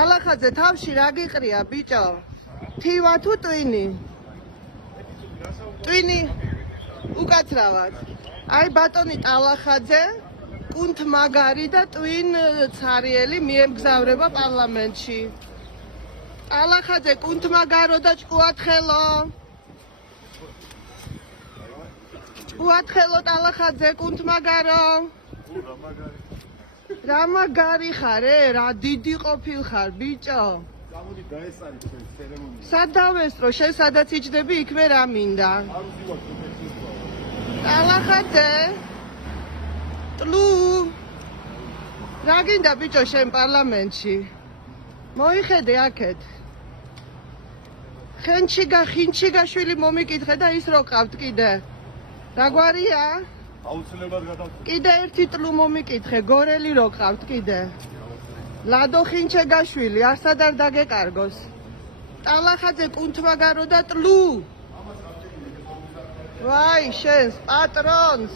ალახაძე თავში რა გიყრია ბიჭო? თივა თუ ტვინი? ტვინი უკაცრავად. აი ბატონი ტალახაძე, კუნთ მაგარი და ტვინ ცარიელი მიემგზავრება პარლამენტში. ტალახაძე კუნთ მაგარო და ჭკუათხელო. ჭკუათხელო ტალახაძე კუნთ მაგარო. რა მაგარი ხარ, რა დიდი ყოფილ ხარ, ბიჭო. გამოდი დაესწარი თქვენ ცერემონია. სად დავესწრო, შენ სადაც იჯდები, იქვე რა მინდა. ტალახაძე. ტლუ. რა გინდა ბიჭო შენ პარლამენტში? მოიხედე აქეთ. ხინჩიგაშვილი მომიკითხე და ის რო ყავთ კიდე. რა გვარია? აუცილებლად გადავწყვეტ. კიდე ერთი ტლუ მომიკითხე, გორელი რო ყავთ კიდე. ლადო ხინჩეგაშვილი, არსად არ დაგეკარგოს. ტალახაძე კუნთმაგარო და ტლუ. ვაი, შენს პატრონს.